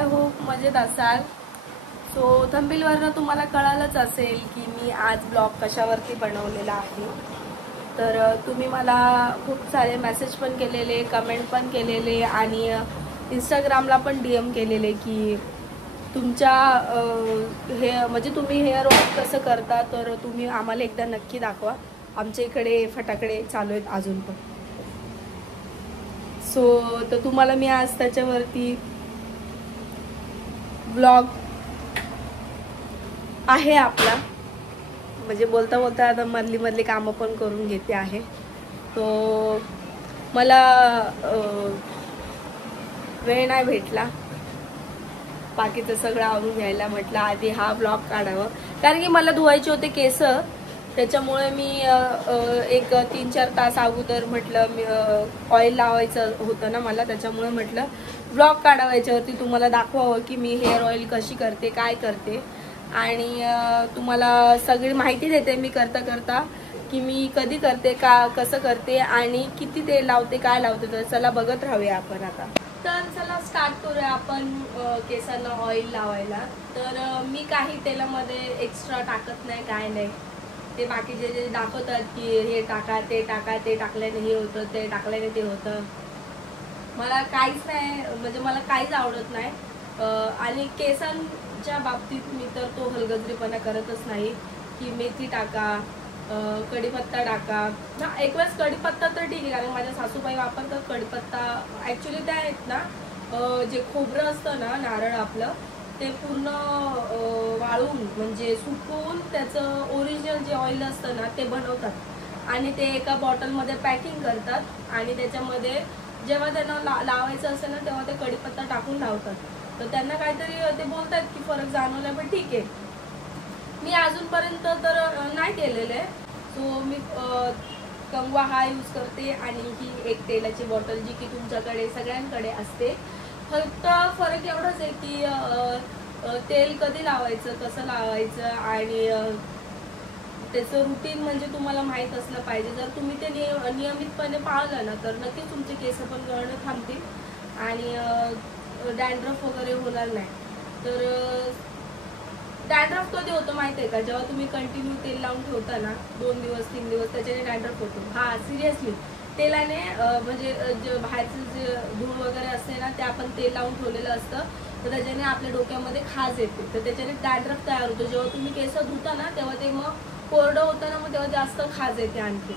I hope मजेत असाल। So थंबनेलवरनं तुम्हाला कळालंच असेल की मी आज ब्लॉग कशावरती बनवलेला आहे। तर तुम्ही मला खूप सारे मेसेज पण केलेले, कमेंट पण केलेले आणि इंस्टाग्रामला पण DM केलेले की तुमच्या हे म्हणजे तुम्ही हेअर वॉश कसं करता, तर तुम्ही आम्हाला एकदा नक्की दाखवा। आमच्या इकडे फटाकडे चालू आहेत अजून पण। सो तर तुम्हाला मी आज त्याच्यावरती ब्लॉग आहे आपला, म्हणजे बोलता बोलता आता मधली कामं पण करून घेते आहे। तो मला वेळ नाही भेटला बाकीचं सगळं आवरून घ्यायला। म्हटलं आधी हा ब्लॉग काढावं, कारण की मला धुवायचे होते केस। त्याच्यामुळे मी एक 3-4 तास अगोदर म्हटलं मी ऑइल लावायचं होतं ना मला, त्याच्यामुळे म्हटलं ब्लॉग काढावं याच्यावरती, तुम्हाला दाखवावं की मी हेअर ऑइल कशी करते, काय करते आणि तुम्हाला सगळी माहिती देते मी करता करता की मी कधी करते, का कसं करते आणि किती तेल लावते, काय लावते। तर चला बघत राहूया आपण आता। तर चला स्टार्ट करूया आपण केसांना ऑइल लावायला। तर मी काही तेलामध्ये एक्स्ट्रा टाकत नाही, काय नाही। ते बाकीचे जे दाखवतात की हे टाका, ते टाका, ते टाकल्याने हे होतं, ते टाकल्याने ते होतं, मला काहीच नाही, म्हणजे मला काहीच आवडत नाही। आणि केसांच्या बाबतीत मी तर तो हलगर्जीपणा करतच नाही की मेथी टाका, कढीपत्ता टाका ना। एक वेळेस कढीपत्ता तर ठीक आहे, कारण माझ्या सासूबाई वापरतात कढीपत्ता। ॲक्च्युली त्या आहेत ना, जे खोबरं असतं ना, नारळ आपलं, ते पूर्ण वाळून म्हणजे सुकवून त्याचं ओरिजिनल जे ऑइल असतं ना ते बनवतात आणि ते एका बॉटलमध्ये पॅकिंग करतात आणि त्याच्यामध्ये जेव्हा त्यांना लावायचं असेल ना तेव्हा ते कढीपत्ता टाकून लावतात। तर त्यांना काहीतरी ते बोलतात की फरक जाणवला, पण ठीक आहे, मी अजूनपर्यंत तर नाही केलेलं आहे। सो मी कंगवा हा यूज करते आणि ही एक तेलाची बॉटल जी की तुमच्याकडे सगळ्यांकडे असते। फक्त फरक एवढाच आहे की तेल कधी लावायचं, कसं लावायचं आणि त्याचं रुटीन म्हणजे तुम्हाला माहीत असलं पाहिजे। जर तुम्ही ते नियमितपणे पाळलं ना तर नक्कीच तुमचे केस पण गळणं थांबतील आणि डॅन्ड्रफ वगैरे होणार नाही। तर डॅन्ड्रफ कधी होतं माहिती आहे का, जेव्हा तुम्ही कंटिन्यू तेल लावून ठेवता ना 2 दिवस 3 दिवस, त्याच्याने डॅन्ड्रफ होतो। हा सिरियसली, तेलाने म्हणजे जे बाहेरचं जे धूळ वगैरे असते ना ते आपण तेल लावून ठेवलेलं असतं, तर त्याच्याने आपल्या डोक्यामध्ये खाज येते, तर त्याच्याने डॅन्ड्रफ तयार होतो। जेव्हा तुम्ही केस धुता ना तेव्हा ते मग कोरडं होतं ना, मग तेव्हा जास्त खाज येते आणखी।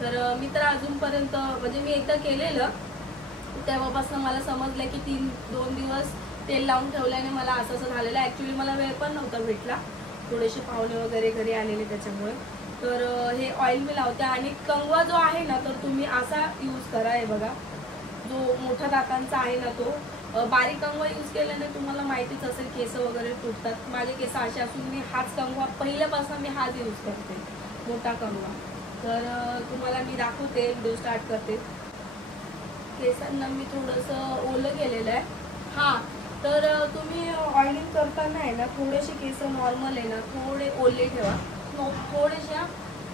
तर मी तर अजूनपर्यंत म्हणजे मी एकदा केलेलं, तेव्हापासून मला समजलं की 2 दिवस तेल लावून ठेवल्याने मला असं झालेलं। ॲक्च्युली मला वेळ पण नव्हता भेटला, थोडेसे पाहुणे वगैरे घरी आलेले त्याच्यामुळे। तर हे ऑइल मी लावते आणि कंगवा जो आहे ना तर तुम्ही असा यूज करा, आहे बघा, जो मोठा दातांचा आहे ना तो। बारीक कंगवा यूज केल्याने तुम्हाला माहितीच असेल केस वगैरे तुटतात। माझे केस असे असून मी हाच कंगवा पहिल्यापासून मी हाच यूज करते, मोठा कंगवा। तर तुम्हाला मी दाखवते, व्हिडिओ स्टार्ट करते। केसांना मी थोडंसं ओलं केलेलं आहे। हां, तर तुम्ही ऑइलिंग करताना आहे ना थोडेसे केस नॉर्मल आहे ना थोडे ओले ठेवा, थोडेशा।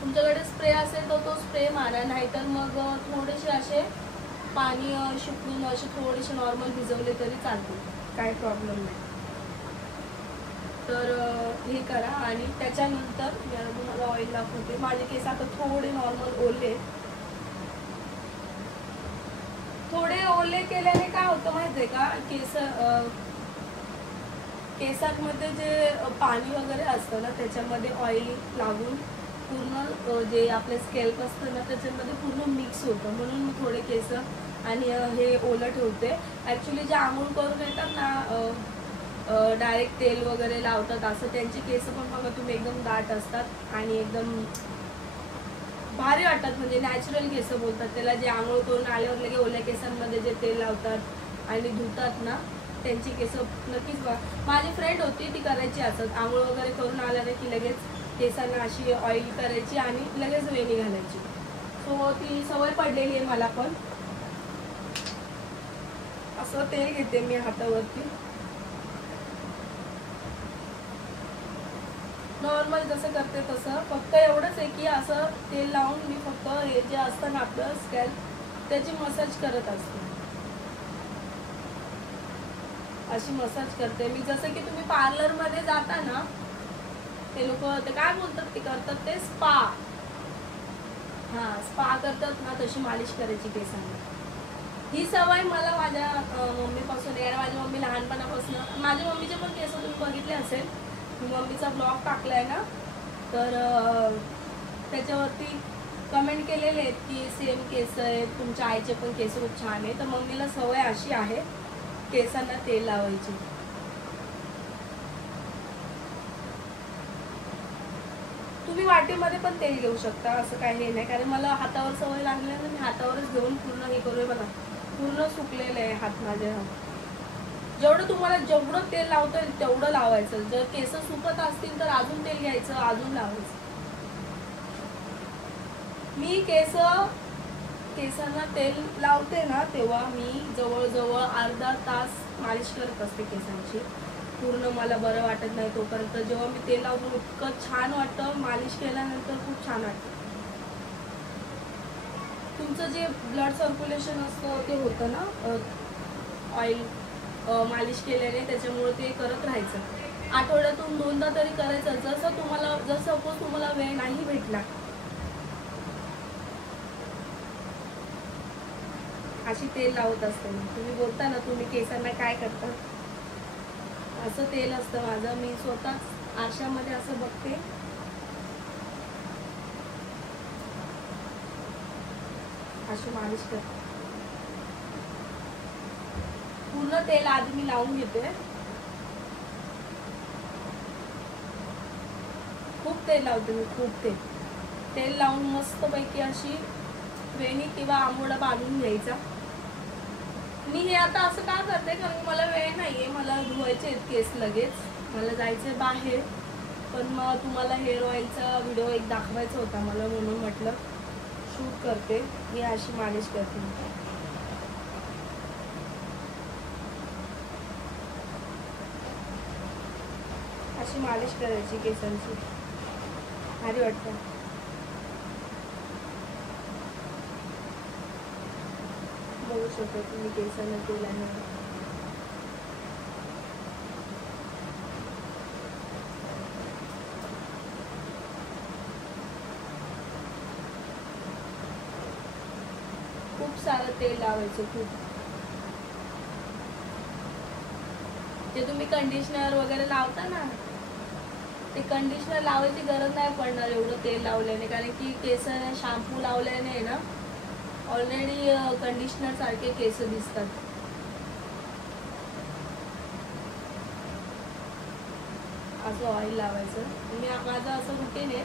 तुमच्याकडे स्प्रे असेल तर तो स्प्रे मारा, नाहीतर मग थोडेसे असे पाणी शिपडून असे थोडेसे नॉर्मल भिजवले तरी चालते, काही प्रॉब्लेम नाही। तर हे करा आणि त्याच्यानंतर मी तुम्हाला ऑइल दाखवते। माझे केस आता थोडे नॉर्मल ओले, थोडे ओले केल्याने काय होतं माहिती आहे का, केसांमध्ये जे पाणी वगैरे असतं ना त्याच्यामध्ये ऑइल लागून पूर्ण जे आपले स्कॅल्प असतं ना त्याच्यामध्ये पूर्ण मिक्स होतं, म्हणून मी थोडे केस आणि हे ओलं ठेवते। ॲक्च्युली जे आंघोळ करून येतात ना डायरेक्ट तेल वगैरे लावतात असं, त्यांचे केस पण बघा तुम्ही एकदम दाट असतात आणि एकदम भारी वाटतात, म्हणजे नॅचरल केस बोलतात त्याला। जे आंघोळ करून आल्यावर लगे ओल्या केसांमध्ये जे तेल लावतात आणि धुतात ना त्यांची केस नक्कीच बघा। माझी फ्रेंड होती, ती करायची असं, आंघोळ वगैरे करून आल्याने की लगेच केसांना अशी ऑइल करायची आणि लगेच वेणी घालायची। सो ती सवय पडलेली आहे मला पण। असं तेल घेते मी हातावरती, नॉर्मल जसं करते तसं। फक्त एवढंच आहे की असं तेल लावून मी फक्त हे जे असतं ना आपलं स्कॅल्प त्याची मसाज करत असते। अशी मसाज करते मी. जसं की तुम्ही पार्लरमध्ये जाता ना, ते लोक ते काय बोलतात ते करतात ते स्पा, स्पा करतात ना, तशी मालिश करायची केसांना. ही सवय मला माझ्या मम्मीपासून आहे. माझी मम्मी लहानपणापासून, माझ्या मम्मीचे पण केस तुम्ही बघितले असेल, मी मम्मीचा ब्लॉग टाकलाय ना, तर त्याच्यावरती कमेंट केलेले आहेत की सेम केस आहेत, तुमच्या आईचे पण केस खूप छान आहे. तर मम्मीला सवय अशी आहे केसांना तेल लावायची. तुम्ही वाटीमध्ये पण तेल घेऊ शकता, असं काही हे नाही. कारण मला हातावर सवय लागली ना, मी हातावरच घेऊन पूर्ण हे करूया. बघा पूर्ण सुकलेलं आहे हात माझे. जेवढं तुम्हाला जेवढं तेल लावता येईल तेवढं लावायचं. जर केस सुकत असतील तर अजून तेल घ्यायचं, अजून लावायचं. मी केसांना तेल लावते ना, तेव्हा मी जवळजवळ अर्धा तास मालिश करत असते केसांची. पूर्ण मला बरं वाटत नाही तोपर्यंत. जेव्हा मी तेल लावून इतकं छान वाटतं, मालिश केल्यानंतर खूप छान वाटतं. तुमचं जे ब्लड सर्क्युलेशन असतं ते होतं ना, ऑइल मालिश केल्याने, त्याच्यामुळे ते करत राहायचं. आठवड्यातून 2दा तरी करायचं. जर सपोज तुम्हाला वेळ नाही भेटला, अशी तेल लावत असते मी. तुम्ही बोलता ना तुम्ही केसांना काय करता, असं तेल असतं माझं. मी स्वतःच आरशामध्ये असं बघते, अशी मालिश करते. पूर्ण तेल आधी मी लावून घेते. खूप तेल लावते मी, खूप तेल लावून मस्तपैकी अशी वेणी किंवा आंबोळा बांधून घ्यायचा. मी हे आता असं का करते, कारण मला वेळ नाहीये, मला धुवायचे आहेत केस लगेच, मला जायचंय बाहेर. पण मग तुम्हाला हेअर ऑइलचा व्हिडिओ एक दाखवायचा होता मला, म्हणून म्हटलं शूट करते. मी अशी मालिश करते. अशी मालिश करायची केसांची, भारी वाटतं. बघू शकता तुम्ही केसांना तेलाने. खूप सारं तेल लावायचं, खूप. जे तुम्ही कंडिशनर वगैरे लावता ना, ते कंडिशनर लावायची गरज नाही पडणार एवढं तेल लावल्याने. कारण की केस शॅम्पू लावल्याने ना, ऑलरेडी कंडिशनर सारखे केस दिसतात. असं ऑइल लावायचं. माझं असं रुटीन आहे.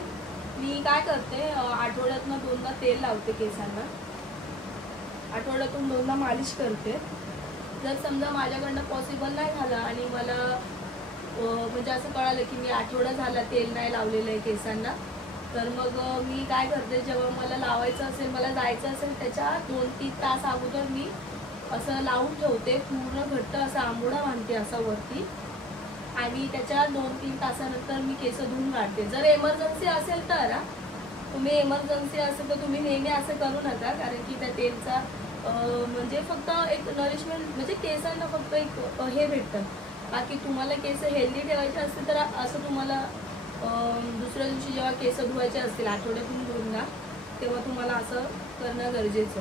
मी काय करते, आठवड्यातनं 2दा तेल लावते केसांना, आठवड्यातून 2दा मालिश करते. जर समजा माझ्याकडनं पॉसिबल नाही झालं आणि मला म्हणजे असं कळालं की मी आठवडा झाला तेल नाही लावलेलं आहे केसांना, तर मग मी काय करते, जेव्हा मला लावायचं असेल, मला जायचं असेल, त्याच्या 2-3 तास अगोदर मी असं लावून ठेवते. पूर्ण घट्ट असा आंबोडा बांधते असा वरती, आणि त्याच्या 2-3 तासानंतर मी केस धुवून काढते. जर एमर्जन्सी असेल तर, तुम्ही एमर्जन्सी असेल तर तुम्ही नेहमी असं करू नका. कारण की त्या तेलचा म्हणजे फक्त एक नरिशमेंट, म्हणजे केसांना फक्त एक हे भेटतं. बाकी तुम्हाला केस हेल्दी ठेवायचे असतील तर असं तुम्हाला दुसऱ्या दिवशी जेव्हा केस धुवायचे असतील आठवड्यातून 2दा, तेव्हा तुम्हाला असं करणं गरजेचं.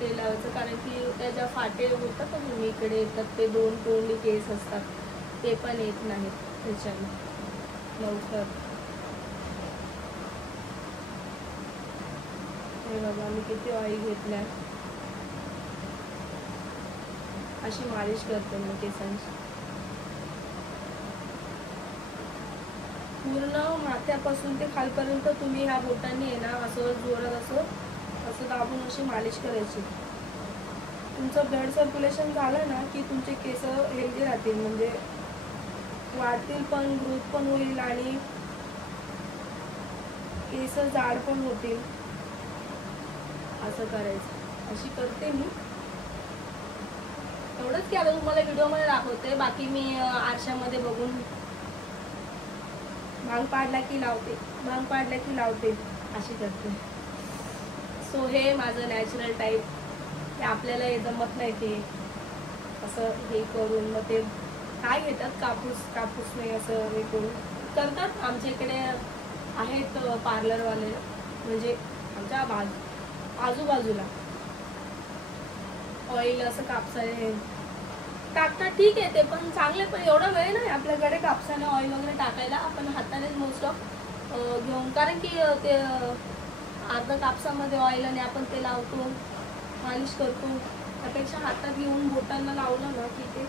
तेल लावायचं, कारण की त्याच्या फाटे होतात ना, तुम्ही इकडे येतात ते 2 तोंडी केस असतात, ते पण येत नाहीत त्याच्याने लवकर. हे बघा मी किती ऑइल घेतलाय. अशी मालिश करते मी केसांची. पूर्ण माथ्यापासून ते खालपर्यंत तुम्ही ह्या बोटांनी आहे ना, असं जोरात असं दाबून अशी मालिश करायची. तुमचं ब्लड सर्क्युलेशन झालं ना की तुमचे केस हेल्दी राहतील, म्हणजे वाढतील पण, ग्रोथ पण होईल, आणि केस जाड पण होतील. असं करायचं. अशी करते मी. एवढंच की आता तुम्हाला व्हिडिओमध्ये दाखवते, बाकी मी आरशामध्ये बघून भांग पाडला की लावते, अशी करते. सो हे माझं नॅचरल टाईप. ते आपल्याला हे जमत नाही ते असं हे करून. मग ते काय घेतात कापूस नाही असं हे करून करतात. आमच्या इकडे आहेत पार्लरवाले, म्हणजे आमच्या आजूबाजूला ऑइल असं कापसाने टाकतात. ठीक आहे, ते पण चांगले, पण एवढा वेळ नाही आपल्याकडे कापसाने ऑइल वगैरे टाकायला. आपण हातानेच मोस्ट ऑफ घेऊन, कारण की ते अर्धा कापसामध्ये ऑइल आणि आपण ते लावतो, मालिश करतो. त्यापेक्षा हातात घेऊन बोटांना लावलं ना की ते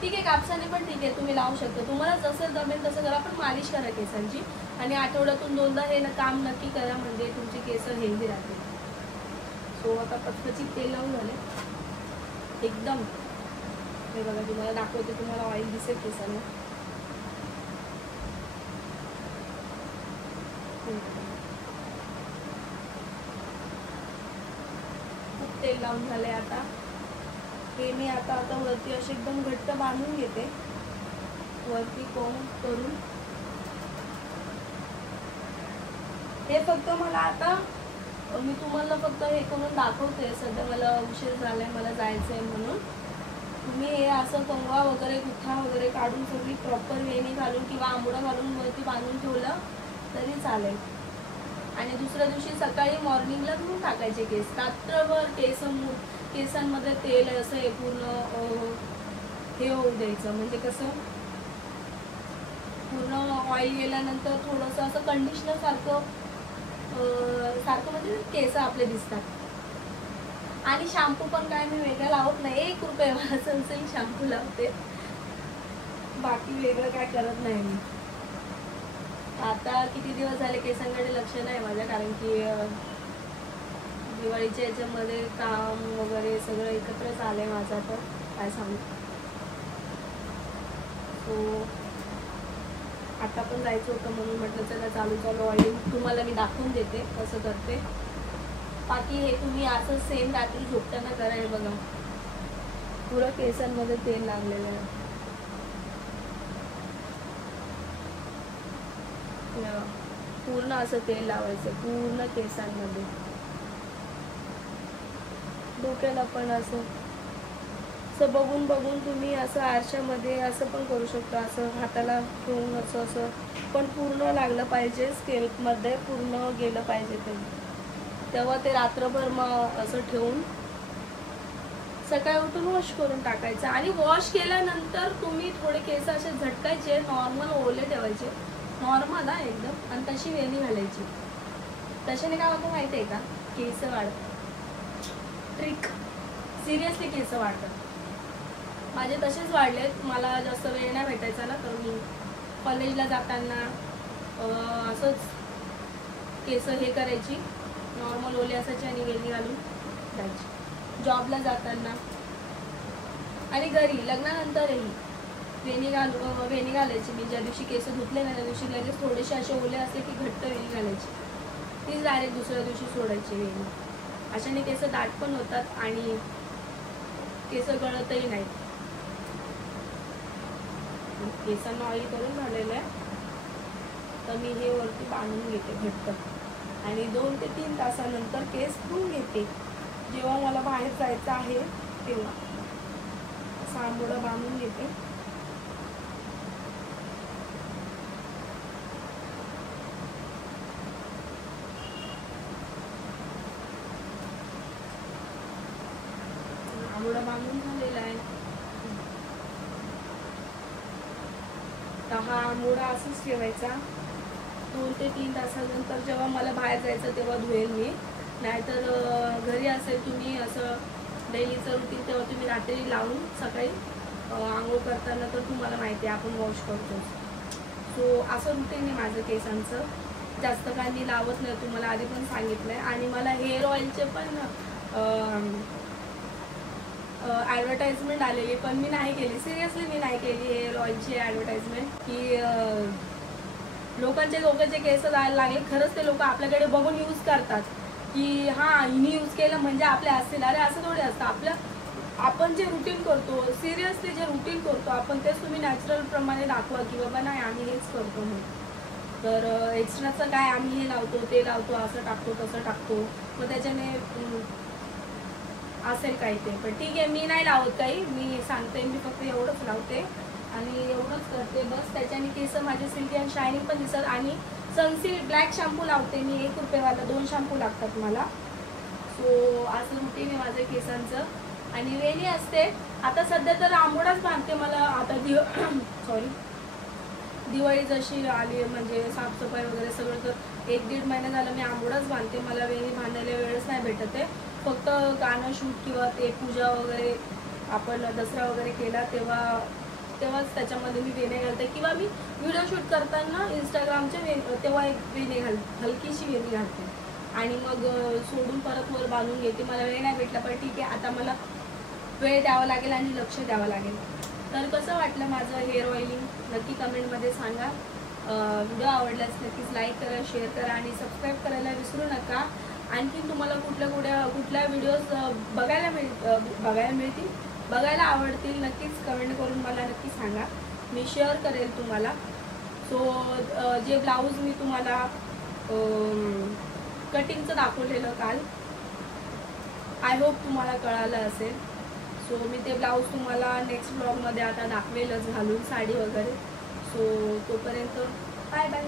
ठीक आहे. कापसाने पण ठीक आहे, तुम्ही लावू शकता. तुम्हाला जसं जमेल तसं करा, पण मालिश करा केसांची. आणि आठवड्यातून 2दा हे काम नक्की करा, म्हणजे तुमची केस हेल्दी राहतील. सो आता पचपचीत तेल लावून झाले एकदम. हे बघा, तुम्हाला दाखवते, तुम्हाला ऑइल दिसेल केसांना. खूप तेल लावून झाले. आता हे मी आता वरती असे एकदम घट्ट बांधून घेते, वरती कोंब करून. हे फक्त मला आता मी तुम्हाला फक्त हे करून दाखवते. सध्या मला उशीर झालाय, मला जायचंय म्हणून. तुम्ही हे असं कंगवा वगैरे गुठा वगैरे काढून सगळी प्रॉपर वेणी घालून किंवा आंबोडा घालून वरती बांधून ठेवलं तरी चालेल. आणि दुसऱ्या दिवशी सकाळी मॉर्निंगला धुवून टाकायचे केस. रात्रभर केसांमध्ये तेल असं हे पूर्ण हे होऊ द्यायचं. म्हणजे कसं पूर्ण ऑइल गेल्यानंतर थोडंसं असं कंडिशनर सारखं म्हणजे केस आपले दिसतात. आणि शॅम्पू पण काय मी वेगळं लावत नाही. 1 रुपये मला सनसिल्क शॅम्पू लावते, बाकी वेगळं काय करत नाही मी. आता किती दिवस झाले केसांकडे लक्ष नाही माझ्या, कारण की दिवाळीच्या याच्यामध्ये काम वगैरे सगळं एकत्रच आलंय माझं, तर काय सांगू. सो आता पण जायचं होतं म्हणून म्हटलं चला चालू ऑइल तुम्हाला मी दाखवून देते कसं करते. बाकी हे तुम्ही असं सेम रात्री झोपताना करा. हे बघा, पुरं केसांमध्ये तेल लागलेलं आहे. पूर्ण असं तेल लावायचं पूर्ण केसांमध्ये. डोक्याला पण असं बघून तुम्ही असं आरशामध्ये असं पण करू शकता. असं हाताला घेऊन असं पण पूर्ण लागलं पाहिजे, स्केल्पमध्ये पूर्ण गेलं पाहिजे ते. तेव्हा ते रात्रभर मग असं ठेवून सकाळी उठून वॉश करून टाकायचं. आणि वॉश केल्यानंतर तुम्ही थोडे केस असे झटकायचे, नॉर्मल ओले ठेवायचे, नॉर्मल एकदम. आणि तशी वेणी घालायची. तशाने काय होतं माहिती आहे का, केस वाढतात. ट्रिक, सिरियसली केस वाढतात. माझे तसेच वाढलेत. मला जास्त वेळ नाही भेटायचा ना, तर मी कॉलेजला जाताना असंच केस हे करायची, नॉर्मल ओले असायचे आणि वेणी घालून जायची. जॉबला जाताना आणि घरी लग्नानंतरही वेणी घालायची. मी ज्या दिवशी केस धुतले ना त्या दिवशी लगेच थोडेसे असे ओले असले की घट्ट वेणी घालायची. तीच डायरेक्ट दुसऱ्या दिवशी सोडायची वेणी. अशाने केस दाट पण होतात आणि केस गळतही नाही. केसांना ऑइल करून झालेलं आहे, तर मी हे वरती बांधून घेते घट्ट. आणि 2 ते 3 तासानंतर केस धुवून घेते. जेव्हा मला बाहेर जायचं आहे तेव्हा असा आंबोडा बांधून घेते. आंबोडा बांधून झालेला आहे. तर हा आंबोडा असंच ठेवायचा. 2 ते 3 तासानंतर जेव्हा मला बाहेर जायचं तेव्हा धुवेल मी. नाहीतर घरी असेल तुम्ही असं डेलीचं रुटीन, तेव्हा तुम्ही रात्री लावून सकाळी आंघोळ करताना तर तुम्हाला माहिती आहे आपण वॉश करतो. सो असं रुटीन आहे माझं केसांचं. जास्त काय मी लावत नाही, तुम्हाला आधी पण सांगितलं आहे. आणि मला हेअर ऑइलचे पण ॲडव्हर्टाइजमेंट आलेली, पण मी नाही केली. सिरियसली मी नाही केली हेअर ऑइलची ॲडव्हर्टाइजमेंट. की लोकांचे केस जायला लागले. खरंच ते लोक आपल्याकडे बघून यूज करतात की हां हिने यूज केलं म्हणजे आपले असतील. अरे असं थोडे असतं. आपण जे रुटीन करतो, सिरियसली जे रुटीन करतो आपण, तेच तुम्ही नॅचरल प्रमाणे दाखवा की बाबा नाही आम्ही हेच करतो म्हणून. तर एक्स्ट्राचं काय आम्ही हे लावतो ते लावतो, असं टाकतो तसं टाकतो, मग त्याच्याने असेल काही ते. पण ठीक आहे, मी नाही लावत काही, मी सांगते मी फक्त एवढंच लावते आणि एवढंच करते बस. त्याच्याने केस माझे सिल्की आणि शायनिंग पण दिसत. आणि सनसिल्क ब्लॅक शॅम्पू लावते मी, 1 रुपयेवाला, 2 शॅम्पू लागतात मला. सो असं रुटीन आहे माझ्या केसांचं. आणि वेणी असते आता सध्या तर आंबोडाच बांधते मला. आता सॉरी दिवाळी जशी आली म्हणजे साफसफाई वगैरे सगळं, तर 1-1.5 महिना झाला मी आंबोडाच बांधते. मला वेणी बांधायला वेळच नाही भेटत आहे. फक्त गाणं शूट किंवा ते पूजा वगैरे आपण दसरा वगैरे केला तेव्हाच त्याच्यामध्ये मी वेणी घालते, किंवा मी व्हिडिओ शूट करताना इंस्टाग्रामचे तेव्हा एक वेणी हलकीशी वेणी घालते आणि मग सोडून परत वर बांधून घेते. मला वेळ नाही भेटला, पण ठीक आहे, आता मला वेळ द्यावा लागेल आणि लक्ष द्यावं लागेल. तर कसं वाटलं माझं हेअर ऑइलिंग नक्की कमेंटमध्ये सांगा. व्हिडिओ आवडल्यास नक्कीच लाईक करा, शेअर करा आणि सबस्क्राईब करायला विसरू नका. आणखी तुम्हाला कुठल्या व्हिडिओज बघायला आवडतील नक्कीच कमेंट करून मला नक्की सांगा, मी शेअर करेल तुम्हाला. सो जे ब्लाऊज मी तुम्हाला कटिंगचं दाखवलेलं काल, आय होप तुम्हाला कळालं असेल. सो मी ते ब्लाऊज तुम्हाला नेक्स्ट ब्लॉगमध्ये आता दाखवेलच घालून साडी वगैरे. सो तोपर्यंत बाय बाय.